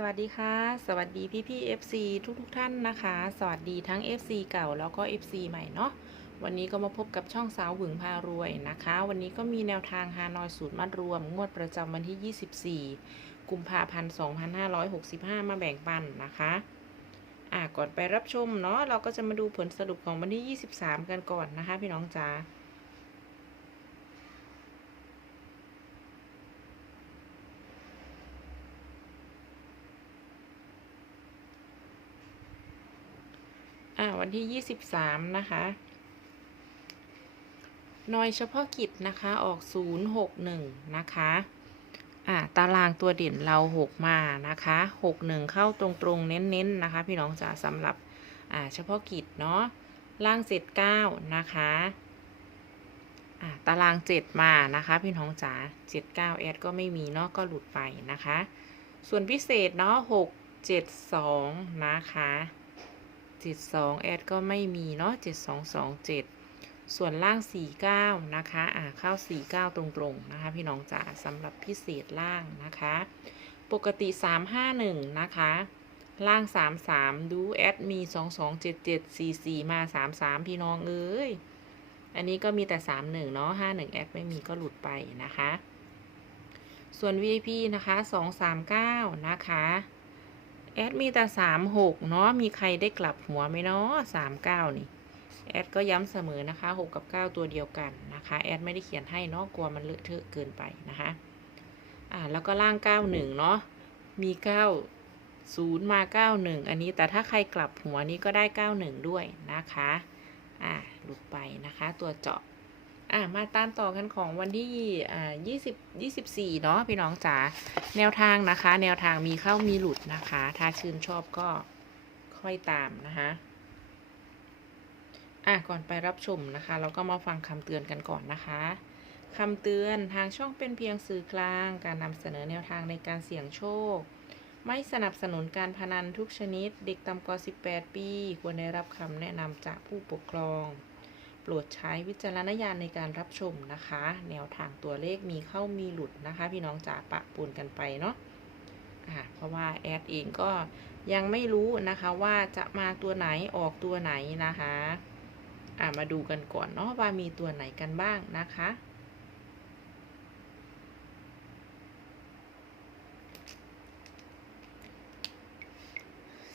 สวัสดีค่ะ สวัสดีพี่พี่ FC ทุกทุกท่านนะคะ สวัสดีทั้ง FC เก่าแล้วก็ FC ใหม่เนาะวันนี้ก็มาพบกับช่องสาวหวึงพารวยนะคะ วันนี้ก็มีแนวทางฮานอยสูตรมัดรวม งวดประจำวันที่ 24 กุมภาพันธ์ 2565 มาแบ่งปันนะคะอะก่อนไปรับชมเนาะเราก็จะมาดูผลสรุปของวันที่ 23 กันก่อนนะคะ พี่น้องจ๋า อ่าวันที่ 23 นะคะหน่วยเฉพาะกิจนะคะออก 061 นะคะอ่าตารางตัวเด่นเรา 6 มานะคะ 61 เข้าตรงๆ เน้นๆนนะคะ พี่น้องจ๋าสำหรับอ่าเฉพาะกิจเนาะล่างเจ็ดเก้านะคะอ่าตาราง7มานะคะ พี่น้องจ๋า79แอดก็ไม่มีเนาะก็หลุดไปนะคะ ส่วนพิเศษเนาะ6 7 2นะคะ 72 แอดก็ไม่มีเนาะ7227 ส่วนล่าง 49 นะคะอ่าเข้า 49 ตรงๆ นะคะ พี่น้องจ๋าสำหรับพิเศษล่างนะคะ ปกติ 351 นะคะ ล่าง 33 ดูแอดมี 227744 มา 33 พี่น้องเอ้ย อันนี้ก็มีแต่ 31 เนาะ51 แอดไม่มีก็หลุดไปนะคะ ส่วน VIP นะคะ 239 นะคะ แอดมีแต่36เนาะ มีใครได้กลับหัวไหมเนาะ39นี่ แอดก็ย้ำเสมอนะคะ6กับ9ตัวเดียวกันนะคะ แอดไม่ได้เขียนให้เนาะ กลัวมันเลอะเทอะเกินไปนะคะ อ่า แล้วก็ล่าง91เนาะ มี9 0มา91อันนี้ แต่ถ้าใครกลับหัวนี้ก็ได้91ด้วยนะคะ อ่า หลุดไปนะคะ ตัวเจาะ อ่ามาตามต่อกันของวันที่อ่า20 24เนาะพี่น้องจ๋าแนวทางนะคะ แนวทางมีเข้ามีหลุดนะคะ ถ้าชื่นชอบก็ค่อยตามนะคะอะก่อนไปรับชมนะคะ เราก็มาฟังคำเตือนกันก่อนนะคะคำเตือนทางช่องเป็นเพียงสื่อกลาง การนำเสนอแนวทางในการเสี่ยงโชค ไม่สนับสนุนการพนันทุกชนิด เด็กต่ำกว่า 18 ปี ควรได้รับคำแนะนำจากผู้ปกครอง ปรดใช้วิจารณญาณในการรับชมนะคะ แนวทางตัวเลขมีเข้ามีหลุดนะคะ พี่น้องจ๋าปะปูนกันไปเนาะะเพราะว่าแอดเองก็ยังไม่รู้นะคะว่าจะมาตัวไหนออกตัวไหนนะคะอะมาดูกันก่อนเนาะว่ามีตัวไหนกันบ้างนะคะ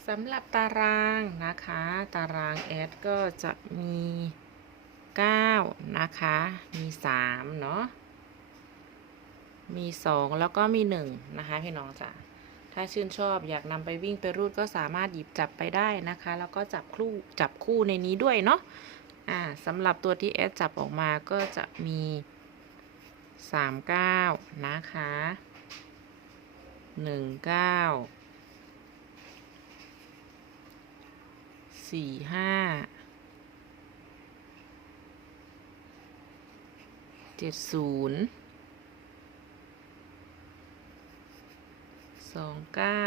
สำหรับตารางนะคะ ตารางแอดก็จะมี 9 นะคะ มี 3 เนาะ มี 2 แล้วก็มี 1 นะคะ พี่น้องจ้าถ้าชื่นชอบอยากนำไปวิ่งไปรูดก็สามารถหยิบจับไปได้นะคะ แล้วก็จับคู่จับคู่ในนี้ด้วยเนาะ อ่าสำหรับตัวที่แอดจับออกมาก็จะมี 39 นะคะ 19 45 เจ็ดศูนย์สองเก้า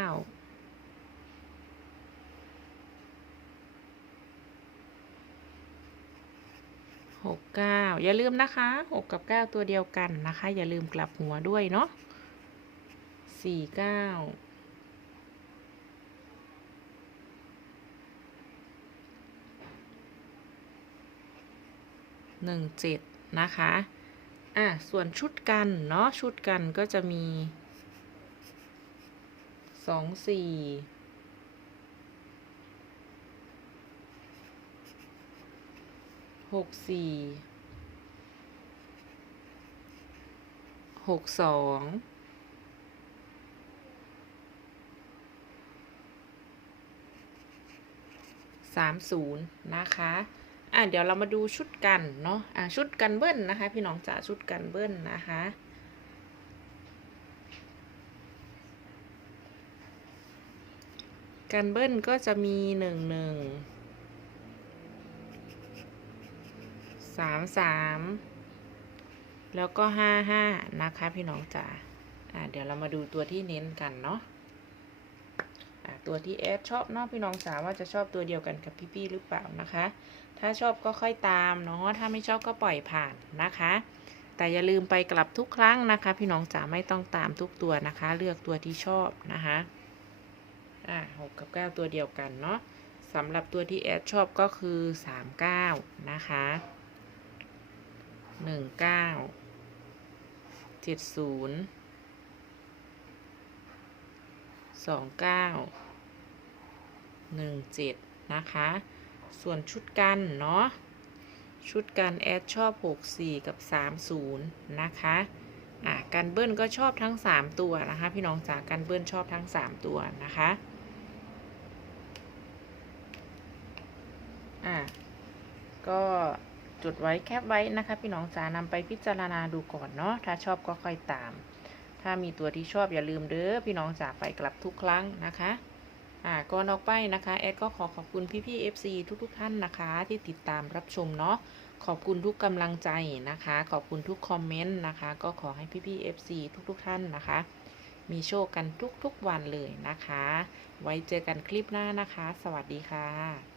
หกเก้าอย่าลืมนะคะหกกับเก้าตัวเดียวกันนะคะ อย่าลืมกลับหัวด้วยเนาะสี่เก้าหนึ่งเจ็ดนะคะ อะส่วนชุดกันเนาะชุดกันก็จะมีสองสี่หกสี่หกสองสามศูนย์นะคะ อะเดี๋ยวเรามาดูชุดกันเนาะอะชุดกันเบิ้ลนะคะ พี่น้องจ๋าชุดกันเบิ้ลนะคะกันเบิ้ลก็จะมีหนึ่งหนึ่งสามสามแล้วก็ห้าห้านะคะพี่น้องจ๋าอะเดี๋ยวเรามาดูตัวที่เน้นกันเนาะ ตัวที่แอดชอบเนาะพี่น้องสาวว่าจะชอบตัวเดียวกันกับพี่ๆหรือเปล่านะคะ ถ้าชอบก็ค่อยตามเนาะถ้าไม่ชอบก็ปล่อยผ่านนะคะ แต่อย่าลืมไปกลับทุกครั้งนะคะ พี่น้องจ๋าไม่ต้องตามทุกตัวนะคะ เลือกตัวที่ชอบนะคะอ่าหกกับเก้าตัวเดียวกันเนาะสำหรับตัวที่แอดชอบก็คือสามเก้านะคะหนึ่งเก้าเจ็ดศูนย์ สองเก้าหนึ่งเจ็ดนะคะ ส่วนชุดกันเนาะ ชุดกันแอดชอบ6 4กับ30นะคะ อ่ากันเบิ้ลก็ชอบทั้ง3ตัวนะคะ พี่น้องจากันเบิ้ลชอบทั้ง3ตัวนะคะ อ่าก็จดไว้แคปไว้นะคะ พี่น้องจ๋านำไปพิจารณาดูก่อนเนาะถ้าชอบก็ค่อยตาม ถ้ามีตัวที่ชอบอย่าลืมเด้อพี่น้องจ๋าไปกลับทุกครั้งนะคะอ่าก่อนออกไปนะคะแอดก็ขอขอบคุณพี่พี่ๆ FC ทุกๆท่านนะคะ ที่ติดตามรับชมเนาะขอบคุณทุกกำลังใจนะคะ ขอบคุณทุกคอมเมนต์นะคะ ก็ขอให้พี่พี่ๆ FC ทุกๆท่านนะคะ มีโชคกันทุกๆวันเลยนะคะ ไว้เจอกันคลิปหน้านะคะ สวัสดีค่ะ